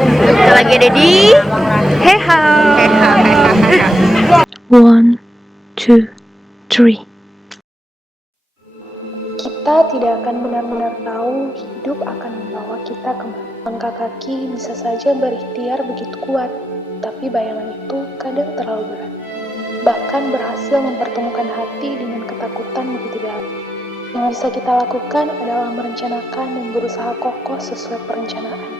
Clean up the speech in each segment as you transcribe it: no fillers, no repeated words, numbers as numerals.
Kita lagi ada di HEHA. One, two, three. Kita tidak akan benar-benar tahu hidup akan membawa kita kemana. Langkah kaki bisa saja berikhtiar begitu kuat, tapi bayangan itu kadang terlalu berat. Bahkan berhasil mempertemukan hati dengan ketakutan begitu dalam. Yang bisa kita lakukan adalah merencanakan dan berusaha kokoh sesuai perencanaan.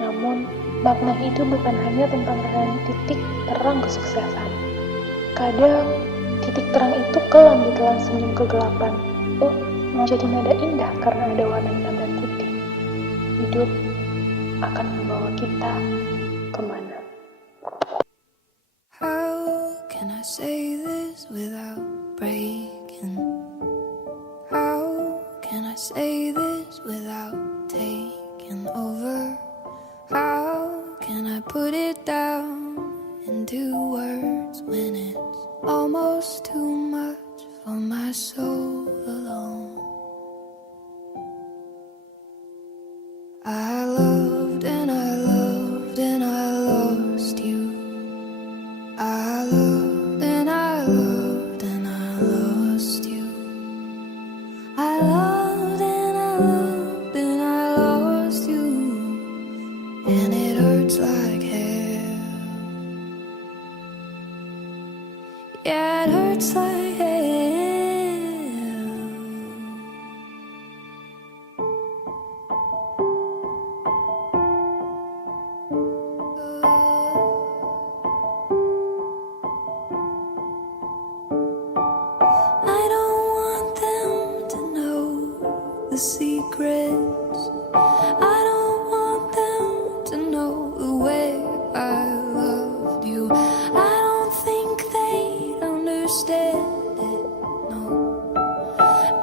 Namun, makna hidup bukan hanya tentang titik terang kesuksesan. Kadang, titik terang itu kelam ditelan senyum kegelapan. Oh, menjadi nada indah karena ada warna hitam dan putih. Hidup akan membawa kita kemana? How can I say this without breaking? How can I say this without taking over? How can I put it down into words when it's almost too much for my soul alone? I loved and I loved and I lost you. I loved and I loved and I lost you. I loved and I loved and I lost you. And it hurts like hell. Yeah, it hurts like hell. I don't want them to know the secrets. I don't want them to know the way I loved you. I don't think they'd understand it, no.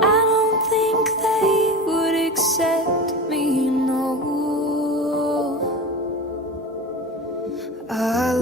I don't think they would accept me, no. I